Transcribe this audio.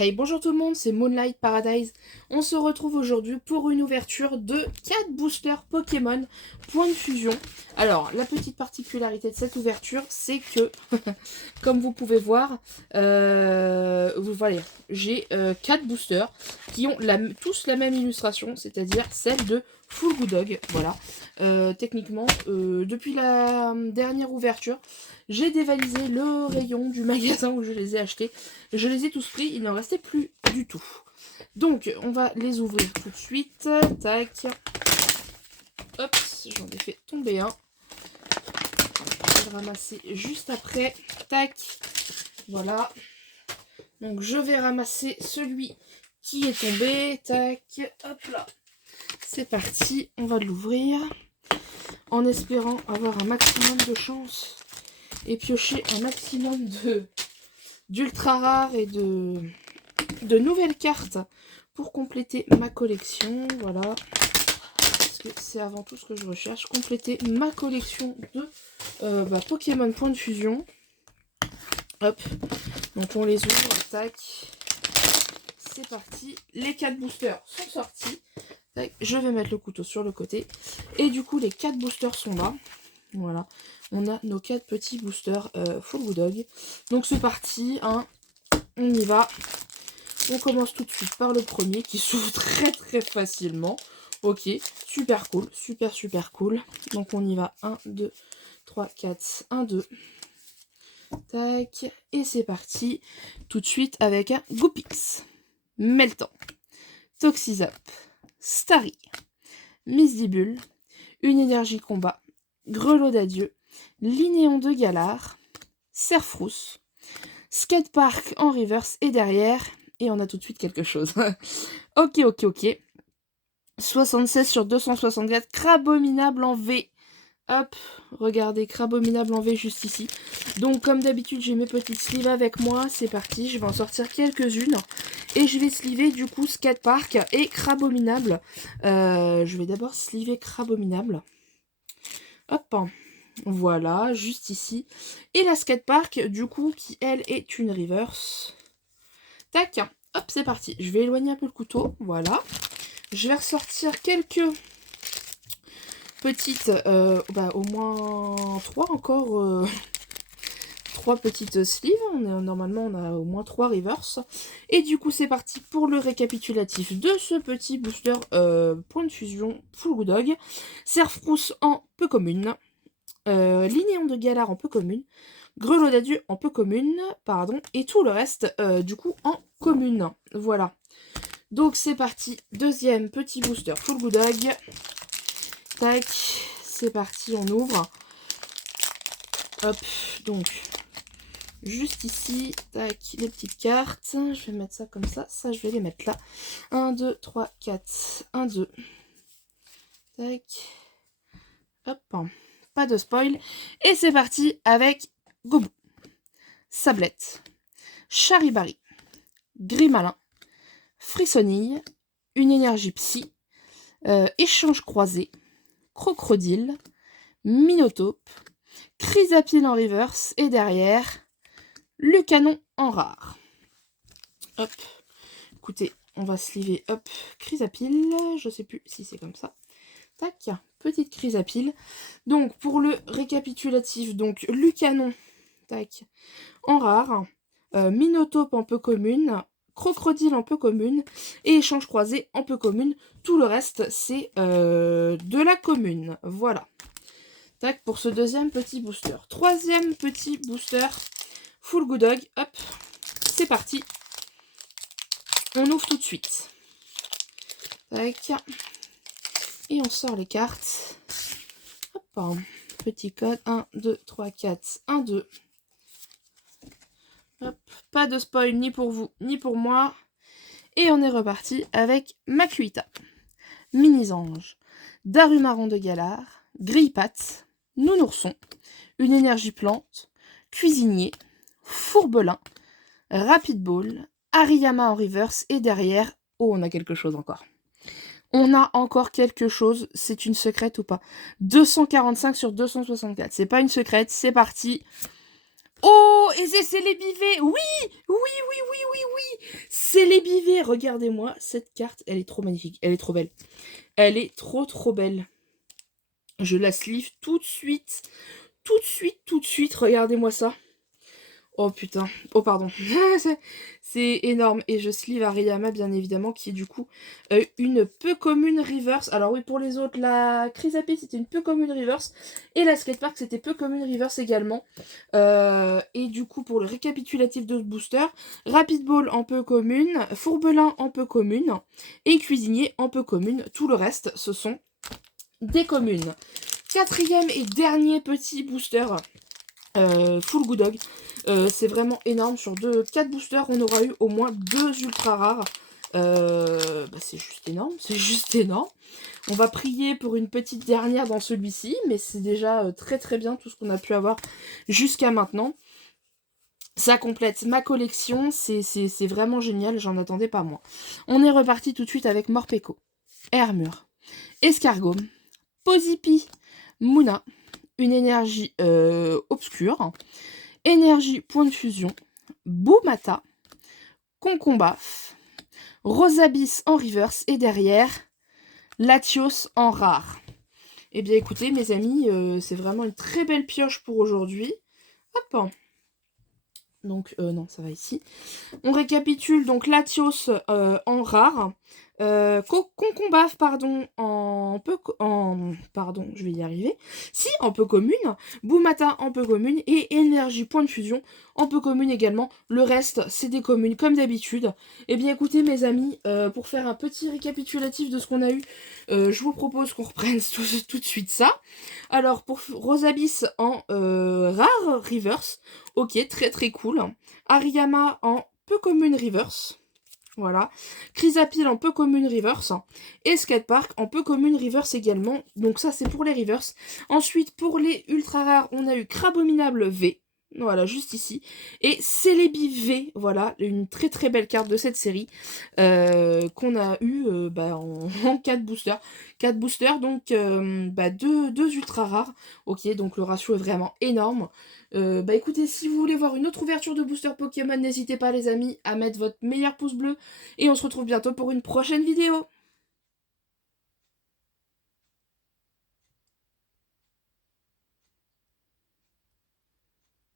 Hey, bonjour tout le monde, c'est Moonlight Paradise. On se retrouve aujourd'hui pour une ouverture de 4 boosters Pokémon Point de fusion. Alors, la petite particularité de cette ouverture, c'est que, comme vous pouvez voir, vous voyez, j'ai 4 boosters qui ont tous la même illustration, c'est-à-dire celle de Full Good Dog. Voilà. Techniquement, depuis la dernière ouverture, j'ai dévalisé le rayon du magasin où je les ai achetés. Je les ai tous pris, il n'en restait plus du tout. Donc, on va les ouvrir tout de suite. Tac. Hop, j'en ai fait tomber un. Je vais le ramasser juste après. Tac. Voilà. Donc, je vais ramasser celui qui est tombé. Tac. Hop là. C'est parti. On va l'ouvrir. En espérant avoir un maximum de chance. Et piocher un maximum d'ultra rares et de nouvelles cartes pour compléter ma collection. Voilà. Parce que c'est avant tout ce que je recherche. Compléter ma collection de Pokémon Point de fusion. Hop. Donc on les ouvre. Tac. C'est parti. Les 4 boosters sont sortis. Tac. Je vais mettre le couteau sur le côté. Et du coup, les 4 boosters sont là. Voilà. On a nos 4 petits boosters Full Good Dog. Donc c'est parti. Hein. On y va. On commence tout de suite par le premier qui s'ouvre très facilement. Ok, super cool, super cool. Donc on y va. 1, 2, 3, 4, 1, 2. Tac, et c'est parti. Tout de suite avec un Goopix, Meltan, Toxizap, Starry, Misdibule, une énergie combat, Grelot d'adieu, Linéon de Galar, Serfrousse, Skatepark en reverse et derrière. Et on a tout de suite quelque chose. Ok. 76 sur 264. Crabominable en V. Hop, regardez, Crabominable en V juste ici. Donc, comme d'habitude, j'ai mes petites sleeves avec moi. C'est parti, je vais en sortir quelques-unes. Et je vais sleever, du coup, Skatepark et Crabominable. Je vais d'abord sleever Crabominable. Hop, voilà, juste ici. Et la Skatepark, du coup, qui, elle, est une reverse. Tac, hop, c'est parti. Je vais éloigner un peu le couteau, voilà. Je vais ressortir quelques petites, au moins 3 encore, 3 petites sleeves. Normalement, on a au moins 3 reverse. Et du coup, c'est parti pour le récapitulatif de ce petit booster Point de fusion Full Good Dog. Serfrousse en peu commune. Linéon de Galar en peu commune. Grelot d'adieu en peu commune, pardon, et tout le reste, du coup, en commune. Voilà. Donc, c'est parti. Deuxième petit booster Full Good Dog. Tac, c'est parti, on ouvre. Hop, donc, juste ici, tac, les petites cartes. Je vais mettre ça comme ça. Ça, je vais les mettre là. 1, 2, 3, 4. 1, 2. Tac. Hop, pas de spoil. Et c'est parti avec Gobou, Sablette, Charibari, Grimalin, Frissonille, une énergie psy, échange croisé, Crocodile, Minotape, Chrysapile en reverse et derrière, Lucanon en rare. Hop, écoutez, on va sleever, hop, Chrysapile, je sais plus si c'est comme ça. Tac, petite Chrysapile. Donc, pour le récapitulatif, donc, Lucanon, tac, en rare, Minotape en peu commune, Crocodile en peu commune, et échange croisé en peu commune. Tout le reste, c'est de la commune. Voilà. Tac, pour ce deuxième petit booster. Troisième petit booster, Full Good Dog. Hop, c'est parti. On ouvre tout de suite. Tac. Et on sort les cartes. Hop, petit code. 1, 2, 3, 4. 1, 2. Hop, pas de spoil ni pour vous, ni pour moi. Et on est reparti avec Makuita, Mini-Ange, Darumaron de Galar, Grille-Patte, Nounourson, une énergie plante, Cuisinier, Fourbelin, Rapid Ball, Hariyama en reverse et derrière, oh, on a quelque chose encore. On a encore quelque chose, c'est une secrète ou pas? 245 sur 264, c'est pas une secrète, c'est parti. Oh, et c'est les bivets. Oui. C'est Célébivé, regardez-moi cette carte, elle est trop magnifique, elle est trop belle. Elle est trop belle. Je la sleeve tout de suite, regardez-moi ça. Oh putain, oh pardon, c'est énorme. Et je sleeve Hariyama bien évidemment, qui est du coup une peu commune reverse. Alors oui, pour les autres, la Crisapé c'était une peu commune reverse, et la Skatepark c'était peu commune reverse également. Et du coup pour le récapitulatif de ce booster, Rapid Ball en peu commune, Fourbelin en peu commune, et Cuisinier en peu commune. Tout le reste ce sont des communes. Quatrième et dernier petit booster, Full Good Dog. C'est vraiment énorme. Sur 4 boosters, on aura eu au moins 2 ultra rares. C'est juste énorme. C'est juste énorme. On va prier pour une petite dernière dans celui-ci, mais c'est déjà très bien tout ce qu'on a pu avoir jusqu'à maintenant. Ça complète ma collection. C'est vraiment génial. J'en attendais pas moins. On est reparti tout de suite avec Morpeko, Hermure, Escargot, Pozipi, Muna, une énergie obscure, énergie point de fusion, Boumata, Concombaf, Rosabis en reverse, et derrière, Latios en rare. Eh bien écoutez mes amis, c'est vraiment une très belle pioche pour aujourd'hui. Hop. Donc non, ça va ici. On récapitule donc Latios en rare, Concombaf pardon, je vais y arriver. Si, en peu commune, Boumata en peu commune, et énergie point de fusion en peu commune également. Le reste, c'est des communes comme d'habitude. Eh bien écoutez mes amis, pour faire un petit récapitulatif de ce qu'on a eu, je vous propose qu'on reprenne tout de suite ça. Alors pour Rosabis en rare reverse, ok, très cool. Hariyama en peu commune reverse. Voilà. Crisapil en peu commune reverse. Et Skatepark en peu commune reverse également. Donc ça c'est pour les reverse. Ensuite pour les ultra rares, on a eu Crabominable V. Voilà, juste ici. Et Celebi V, voilà, une très belle carte de cette série qu'on a eu en 4 boosters. 4 boosters, donc 2 ultra rares. Ok, donc le ratio est vraiment énorme. Écoutez, si vous voulez voir une autre ouverture de booster Pokémon, n'hésitez pas les amis à mettre votre meilleur pouce bleu. Et on se retrouve bientôt pour une prochaine vidéo.